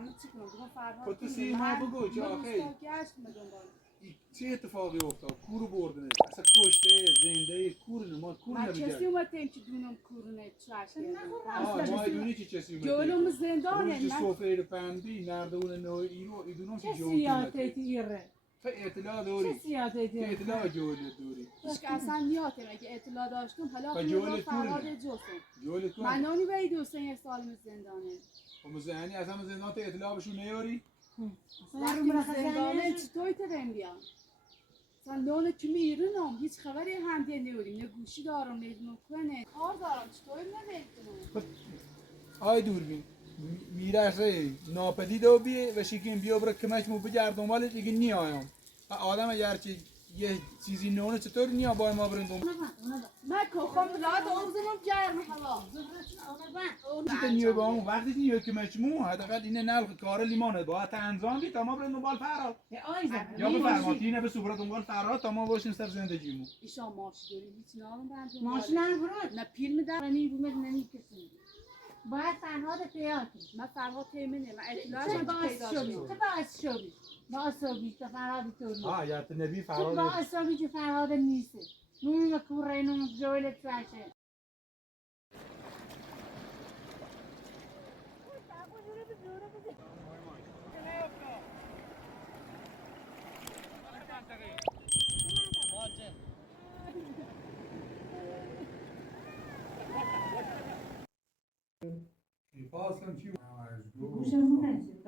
من چی کنم بگم فرهاد خود تو سیما بگو چه آخه چه اتفاقی افتاد کورو بردنش اصلا کشته زنده کورونه ما کور من نمیگه کسی اومد این که دونم کورونه چاشه ما ایدونی چه کسی اومد جولم زندانه روز سفره پنبی نردون نو ایرو ایدونم که جول سیاته تیره اطلاع داری چه سیاته تیره اطلاع جول دوری هیچ که اصلا نیاته اگه اطلاع داشتم حالا و خیلی جول فرهاد کورونه جوسم جول کور من نانی باید دوستن یک سال زندانه خب زنی اصلا زندان تو اطلاع بشون نیاری وقتی زندانه چطوری ترم بیان مثلا لونه که میرونم هیچ خبری هم دیگه نیوریم نه گوشی دارم نه نکنه کار دارم چطوری نمیکنم آی دوربین میرسه ناپدید و بیه و شکیم بیا برای کمک مو بگرد دنبالش دیگه نیایم آدم اگر چه یه چیزی نونه چطور نیا با ما بریم دنبال من کخم بلاد اوزمم گرم حالا چطور نیو با اون وقتی نیو که مچمو حداقل اینه نلخ کار لیمانه باید انجام بی تا ما بریم دنبال فراد یا بفرمایید اینه به صبح دنبال فراد تا ما باشیم سر زندگیمون ایشان ماشی داریم هیچ نالم برم ماشین هم برد نه پیل میدم نمی بومد نمیکشیم باید فرهاد پیدا کنیم من فرهاد تیمنه من چه اطلاعش پیدا باعث شدی باعث شدی که فرهاد توری یا نبی چه فراد باعث شدی که فرهاد نیسته نون کوره نون جویل تراشه پاسم چی گوشمون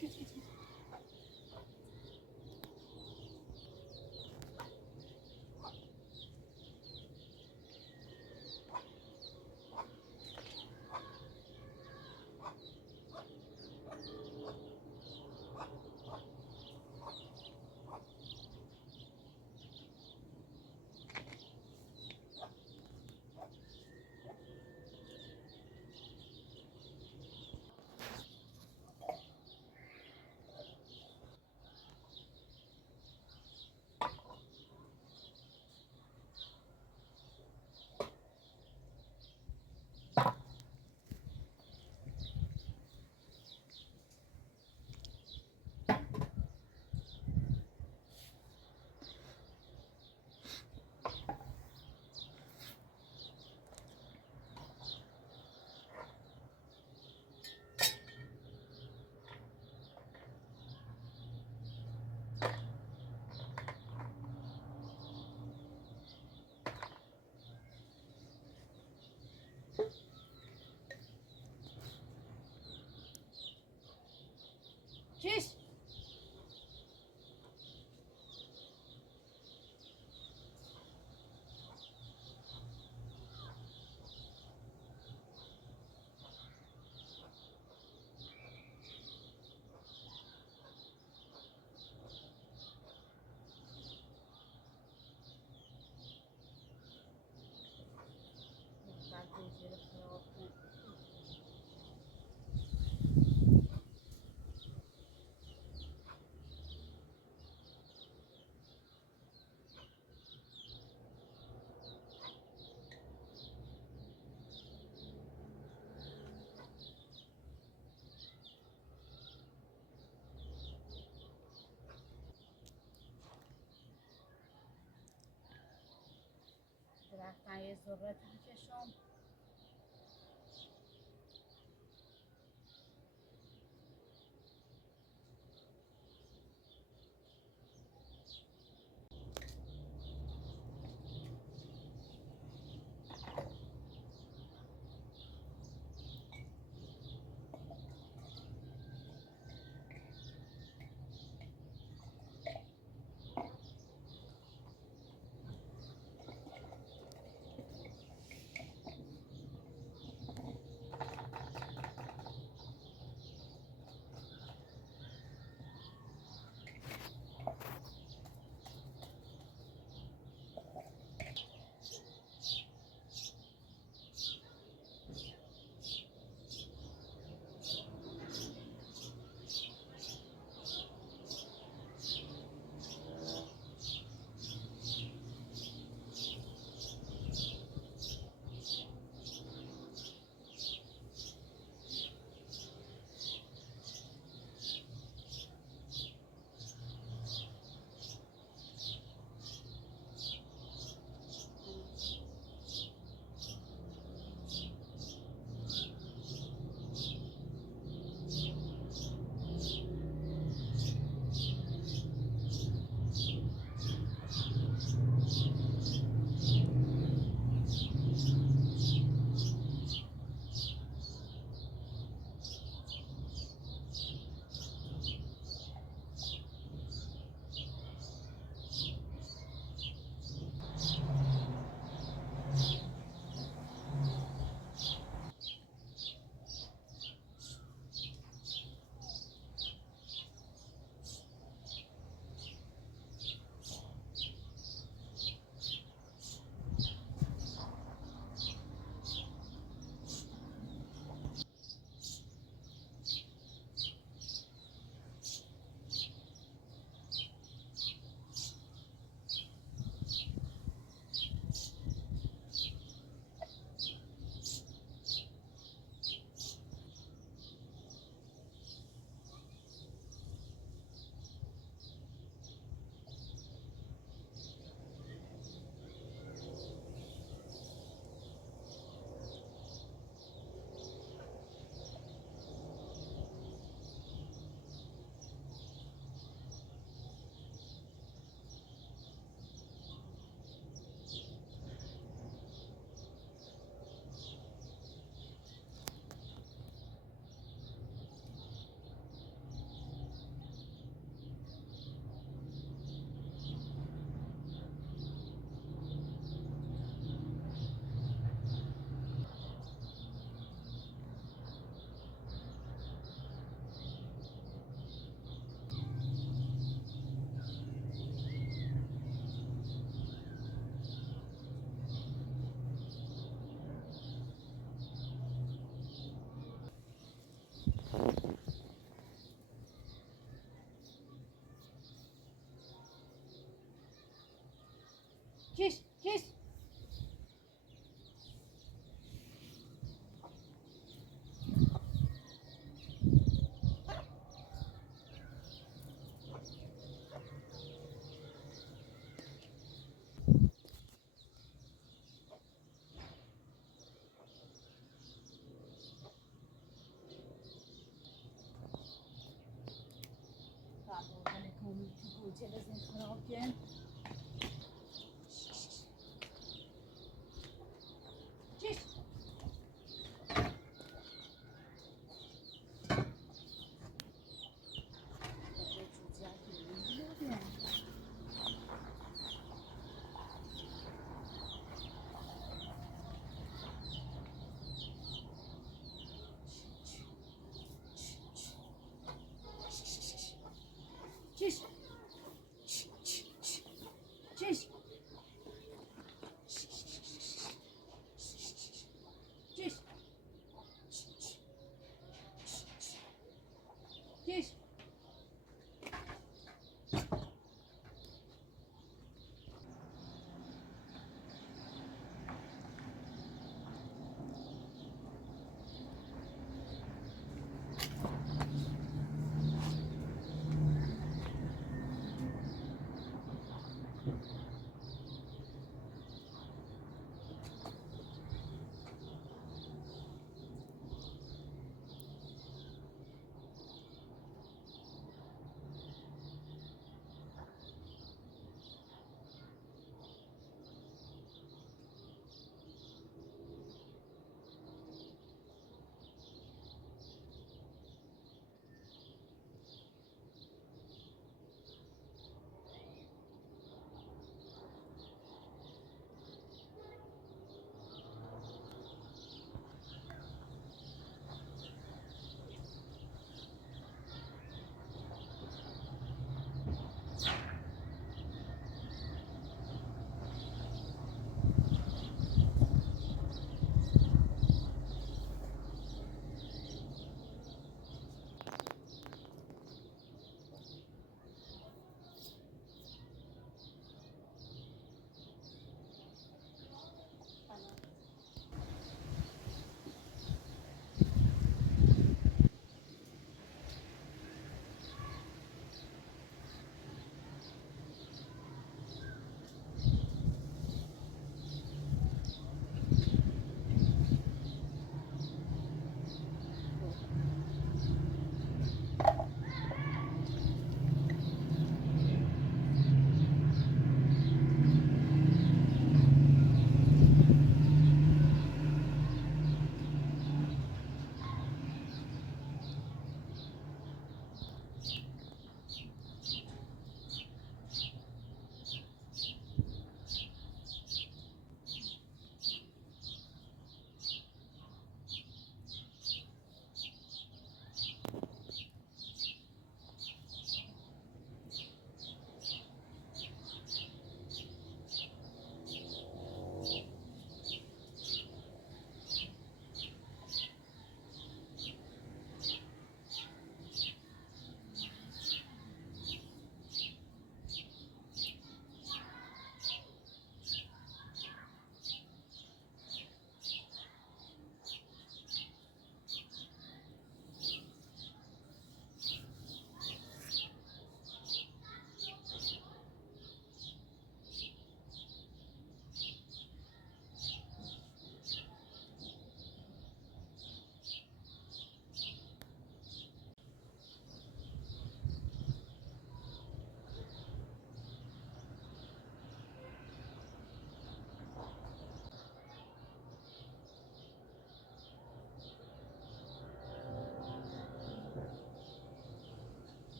Çiş. درختن یه ذره میکشم. جلسه خراب کن. چیش. Çiş. Çiş. Çiş. Çiş.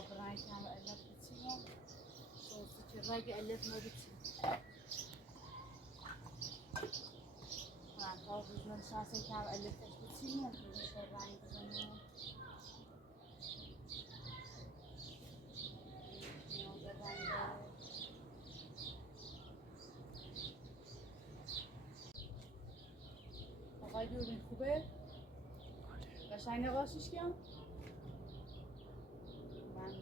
آب رنگ هم علت بچیم شوستی که رنگ علت نبچیم رنگ ها بزنم شاسته که هم علتش بچیم بزنش رنگ بزنم نیاز رنگ آقای دوربین خوبه؟ قشنگ نقاشیش کم؟ من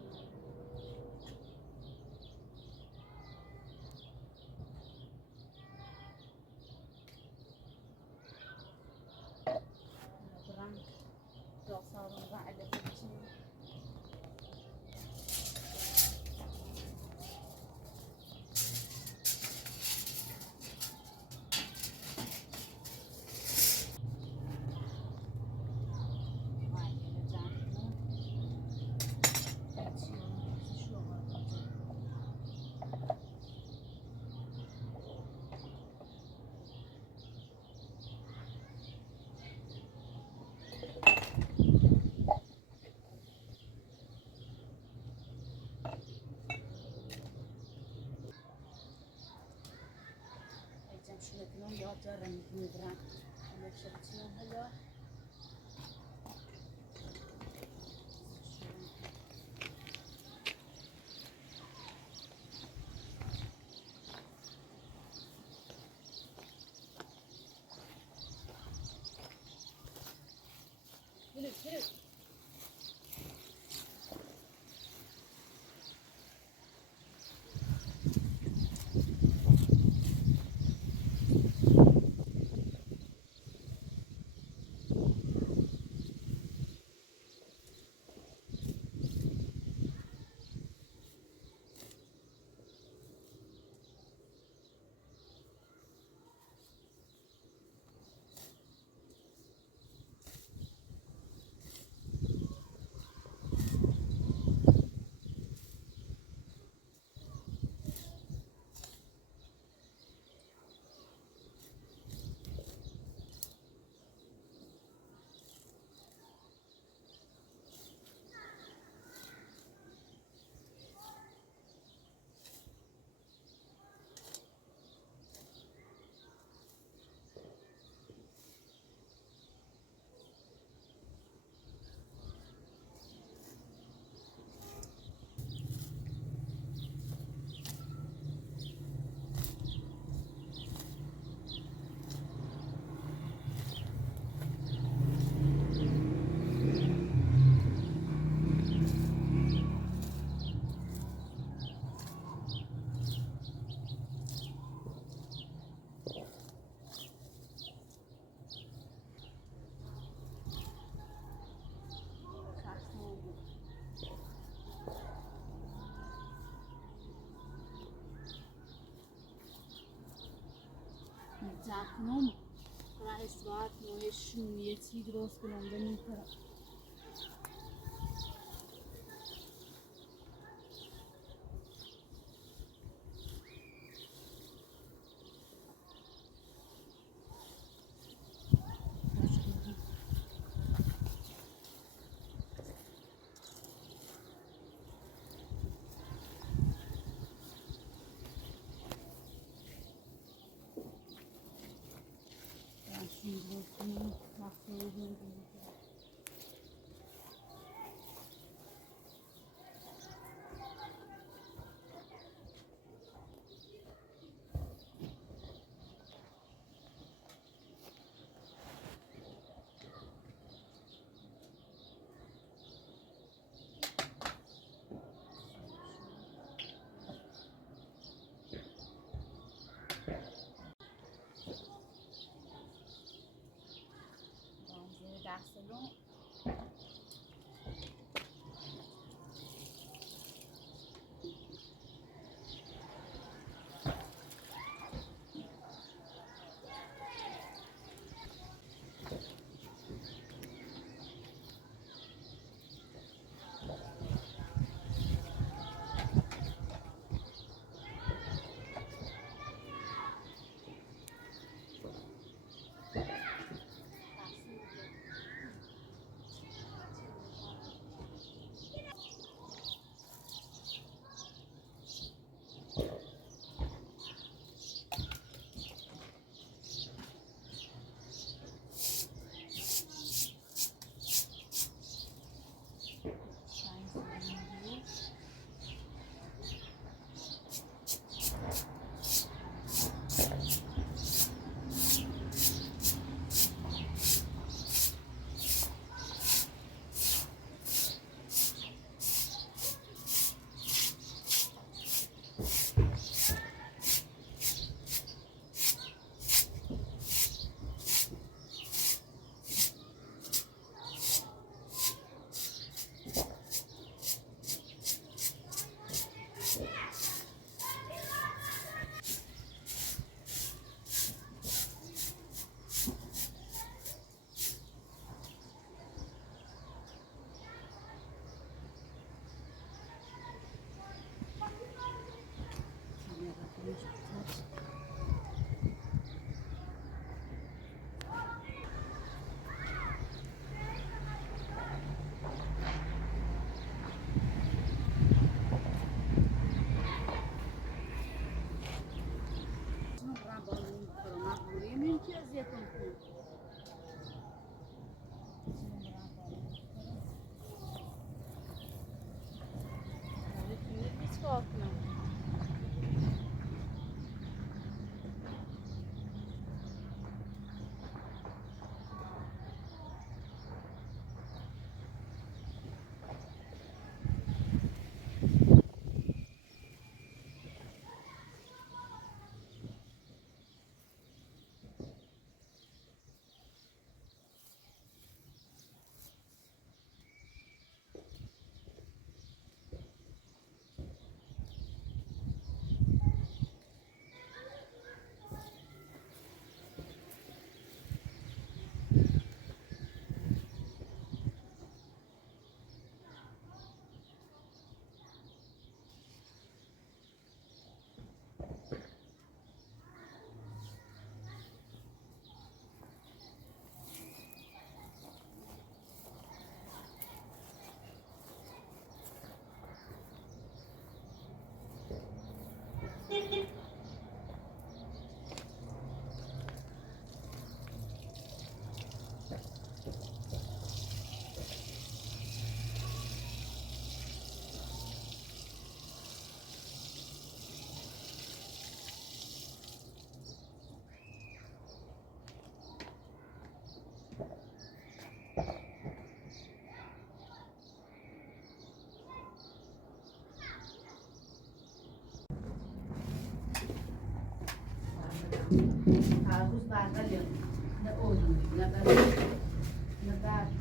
برم داستان و علت بچیم شنو کنم یاد دارم میبرم اما شبتیم هلا هلو کنم برای استراحت نوع شومیتی درست کنم نمی‌کنم Barcelona. هر روز بغل نه اولوی نه برای نه درد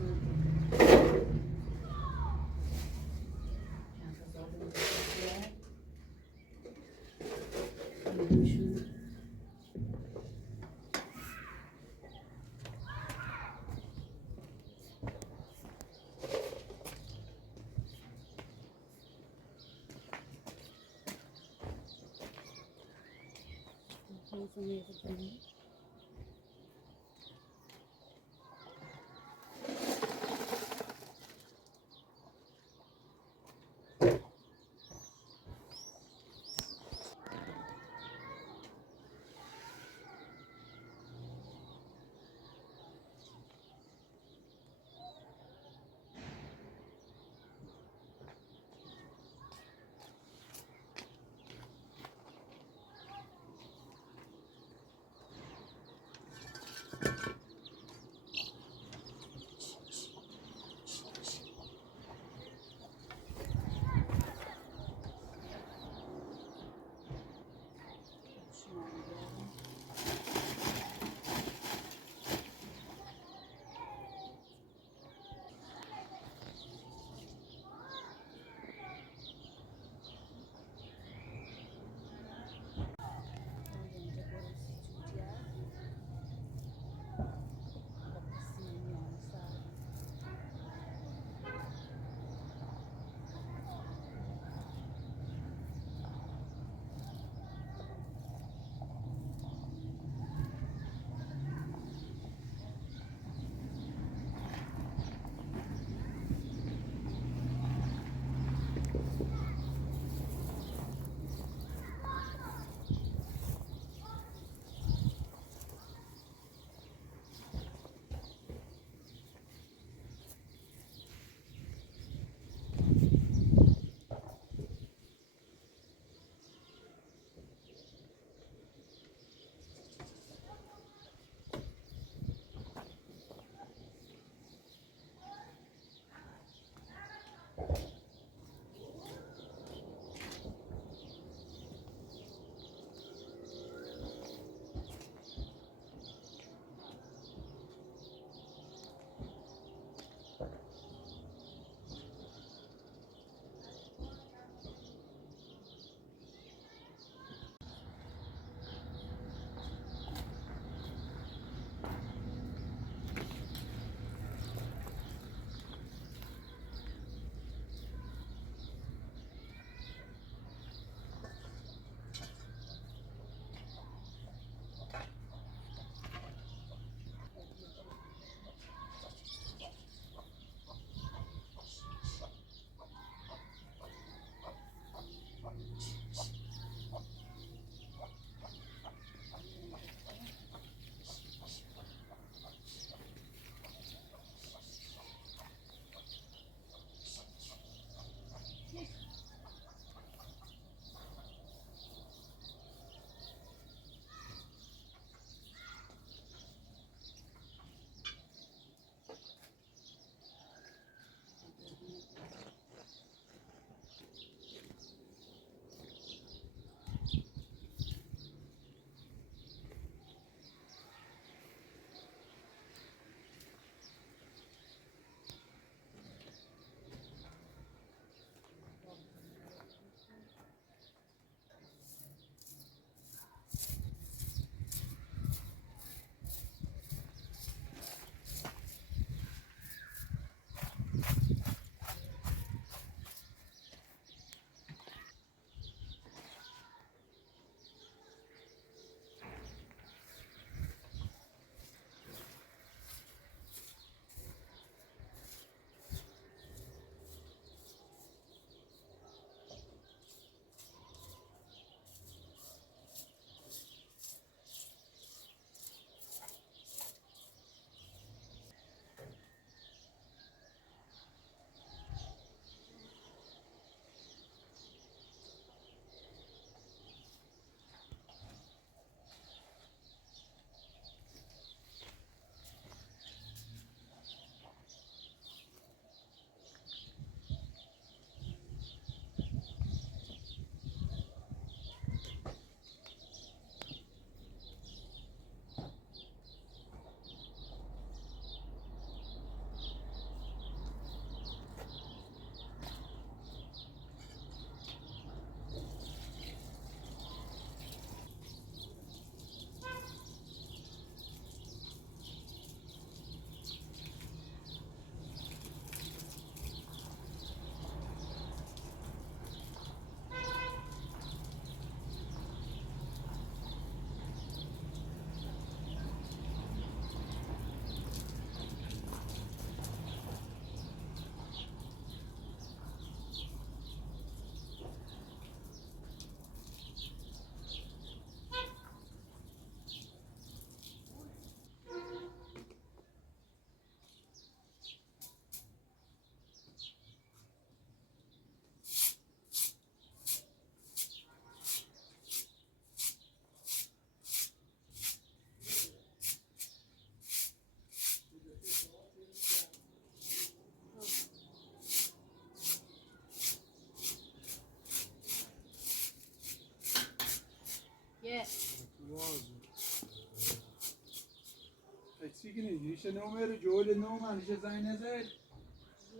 میشه نمره جول نو منشه زنگ نزد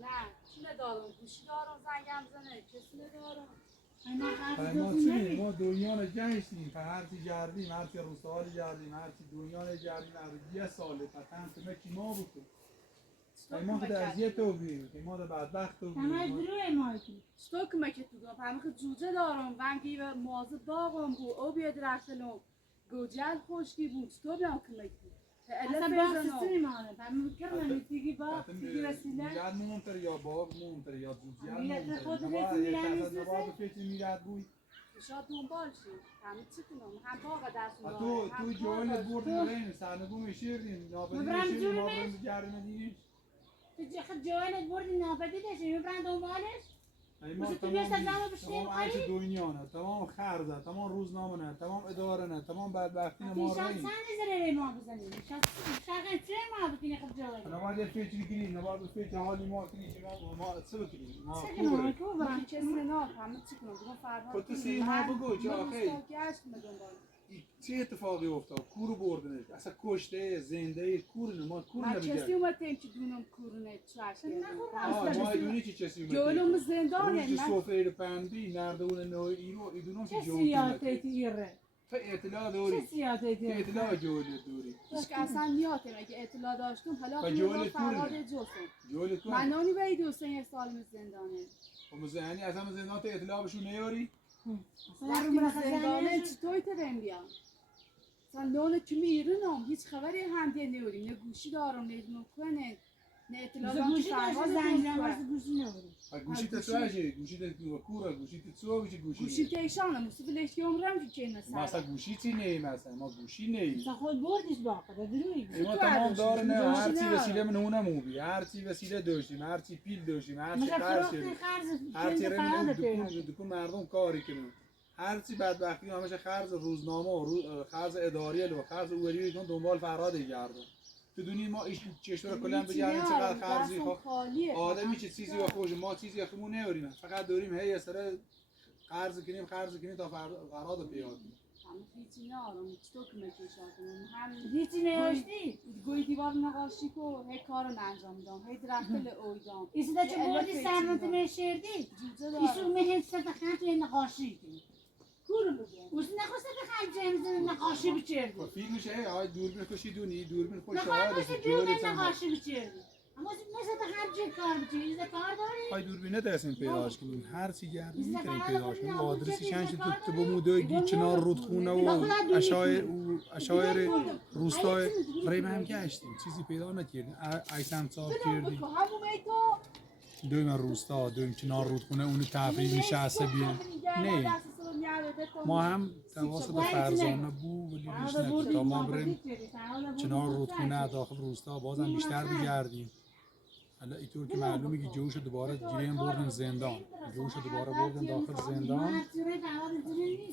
نه چی ندارم گوشی دارم زنگم زنه کسی ندارم ما چی ما دنیا رو گشتیم هرچی جردیم هرچی روستالی جردیم هرچی دنیا رو جردیم از یه ساله پتن تو کی ما بکن ما خود از یه تو بیم ما در بدبخت تو همه بیم دروی مایتی چطور کمکت بگم همه که جوجه دارم ونگی و موازه باغم بود او بیاد رفتنم گوجل خشکی بود چطور بیام کمک بود اصلا باقی سنی مانه همه کرنم تیگی باق تیگی رسیله میرد مونتر یا باغ مونتر یا جوجل میرد مونتر خود نباید رسمی یک یعنی کسد نباید سوزه؟ فکر میرد بوی شاید دنبال شید همه چی کنم هم باغ دست تو جوال بردیم رین سرنگون شیردیم نابدی مبرم شیردیم جوری ما میش؟ بریم گردیم دیگه تو خود جوانت بردی ناپدید داشتی میبرن دنبالش ما تو تمام بیست از همه بشنیم تمام عرش خواهی؟ دنیا نه تمام خرزه تمام روزنامه نه تمام اداره نه تمام بدبختی نه ما شاید رین سنی زره ما بزنیم شاید چه ما بکنی خب جوانت نباید یه فکر کنی نباید فکر حالی ما کنی که ما چه بکنیم ما چه کنم کوبره که من کسی نه همه چی کنم بگم فرهاد خود تو سی ما بگو چه آخه گشت دنبال چه اتفاقی افتاد کورو بردنش اصلا کشته زنده کور نه ما کور من کسی نبیگرد اومدم که دونم کورونه چشم ما ایدونی چی کسی اومده جولم زندانه روز من سفره پنبی نردون نوی ایرو ایدونم که چه جول سیاته ایره تو اطلاع چه داری سیاته که ایره اطلاع جول دوری هیچ که اصلا نیاتم اگه اطلاع داشتم حالا و خیلی جولت فرهاد کورونه. جوسم جول تو من نانی باید دوستن یه سال زندانه یعنی اصلا زندان تو اطلاع بشون نیاری وقتی زندانه چطوری ترم بیام اصلا لونه که میرونم هیچ خبری هم دیگه نیوریم نه گوشی دارم نه نکنه نه اطلاع دارم که گوشی فرهاد داشت زنجان دوست واسه گوشی نبودی گوشی تو چه گوشی تو کورا گوشی تو چه گوشی گوشی که ایشانه مصطفی لشتی عمرم که چه ما اصلا نسر گوشی چی نیم مثلا ما گوشی نیم تا خود بردیش باقه دروی ما تمام داره نه گوشی هر چی نداره. وسیله من اونم موبی هر چی وسیله داشتیم هر چی پیل داشتیم هر چی مثلا قرض فراخت شدیم خرز هر چی چند رنگ فراد دکون پیدا دکون مردم کاری کنن هر چی بدبختی همش خرج روزنامه و خرج اداری و خرج اوری کن دنبال فراد گردن تو دونی ما ایش چشور کلا بگردیم چقدر خرجی آدمی چه چیزی و خوش ما چیزی خمون نیاریم فقط داریم هی سر قرض کنیم تا فراد پیدا کنیم هیچی ندارم چطور کمکش کنم هم هیچی نیاشتی گوی دیوار نقاشی کو هی کارو انجام دام هی درخت اویدام ایسی دا چه بردی سرمت میشردی جوجه ایسو دارم مهد سفت خند توی نقاشی کنی کورو بگه اوسی نخواست بخند جمز نقاشی بچردی فیلمش آی دوربین کشی دونی دوربین خوش نخواست شاهد باشه دوربین نقاشی بچردی اما مثل هر جای کار بچردی ایزا کار داری؟ آی دوربینه دستیم پیداش کنیم هر چی گردیم میتونیم پیداش کنیم آدرسی چند تو بموده گی کنار رودخونه و اشایر روستای برای هم گشتیم چیزی پیدا نکردیم ایتم صاف کردیم دویم روستا دویم کنار رودخونه اونو تفریح نشسته بیم نه ما هم تواسط فرزانه بو ولی ریش نکرد تا ما بریم کنار رودخونه داخل روستا بازم بیشتر بگردیم حالا اینطور که معلومه که جوش دوباره گیریم بردن زندان جوش دوباره بردن داخل زندان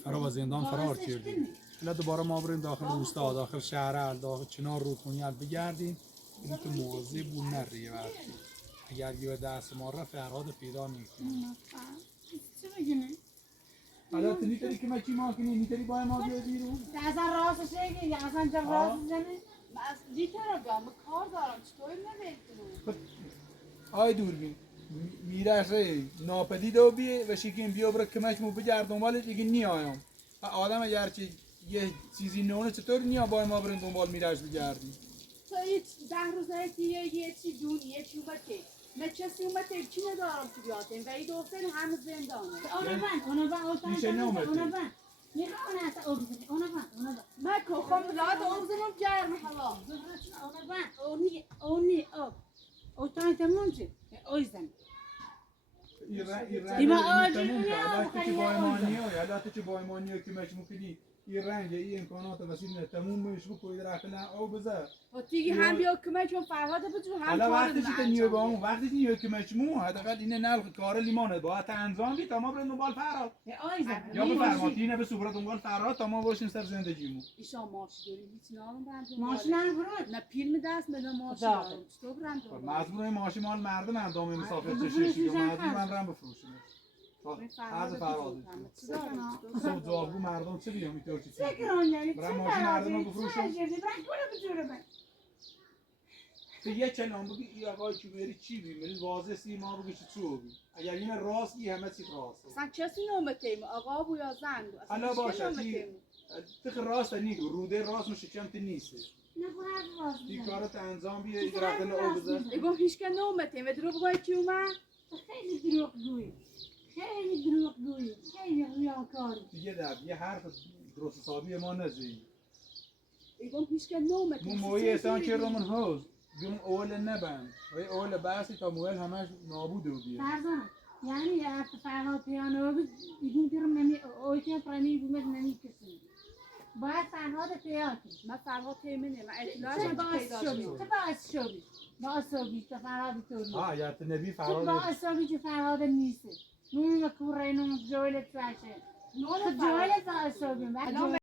فرا زندان فرار کردیم حالا دوباره ما بریم داخل روستا داخل شهر داخل کنار رودخونه بگردیم این تو موضوع بود نریه وقتی اگر یه دست ما را فرهاد پیدا میکنیم چه بگنه؟ حالا تو نیتری که ما چی ما کنیم نیتری باید ما بیاد بیرون اصلا راستش نگی اصلا جا راست زنه از دیتر رو بیام کار دارم چطوری نمیتونم آی دوربین میرسه ناپدید و بیه و شکیم بیا برای کمک مو بگرد دنبالش دیگه نیایم آدم اگر چه یه چیزی نونه چطور نیا باید ما بریم دنبال میرش بگردیم تو هیچ 10 روزه یه چی دون یه چی اومده من کسی اومده چی ندارم تو بیاتیم و این دوستان همه زندانه اونو بند میخوام اصلا اونو بند من کخم لات اوزنم گرم هوا اونی او تانت منجي اوزن ایما آجی حالات بایمانیه که مش ممکنی این رنگ این امکانات وسیله تموم میش بکنید رفتن او بذار و دیگه هم بیا کمک من فرهاد بجو هم حالا کار وقتی که نیو با اون وقتی که نیو که مجموع حداقل این نلق کار لیمانه باید انجام بدید تا ما بریم دنبال فرهاد یا بفرمایید اینه به صورت دنبال فرهاد تا ما باشیم سر زندگیمون ایشان ماش داریم هیچ نالم برند ماشین هم برد نه پیل دست میدم ماش دارم چطور برند مزبور ماشین مال مردم اندام مسافر چشیش یا مردم من رم بفروشیم از فرهاد صبح جوابگو مردم چه بیام اینطور چیزی برای ماشین مردم بفروشیم تو یه کلام بگی ای آقای که بری چی بی میری واضح سی ما بگی چی بی اگر این راست ای همه چی راسته اصلا کسی نومتیم آقا بو یا زن بو حالا باشه تخ راست نیگو روده راست میشه چمت نیست نه باید راست این بگم. کارت انجام بیه ای رفتن او بزن ایگو هیچ که نومتیم و دروغ باید که اومد خیلی دروغ گویی. خیلی دروغ گویی. خیلی ریاکاری. دیگه در یه حرف درست حسابی ما نزدی ایگو هیچ که نومتیم مو موی احسان که رومن هاوز بیون اول نبند و اول بحثی تا مویل همش نابود و بیه فرزانه یعنی حرف فرهاد پیانو بود دیگه درم نمی اوکی فرمی بود نمی کسی. باید فرهاد پیدا کنی. من فرها تیمنه من چه اطلاعش باعث پیدا شدی؟ شد چه باعث شدی؟ باعث شدی که فرهاد توری. ها یا نبی چه فراد باعث شدی که فرهاد نیست؟ نون کوره نون جویلت باشه. نون جویلت باعث شدی.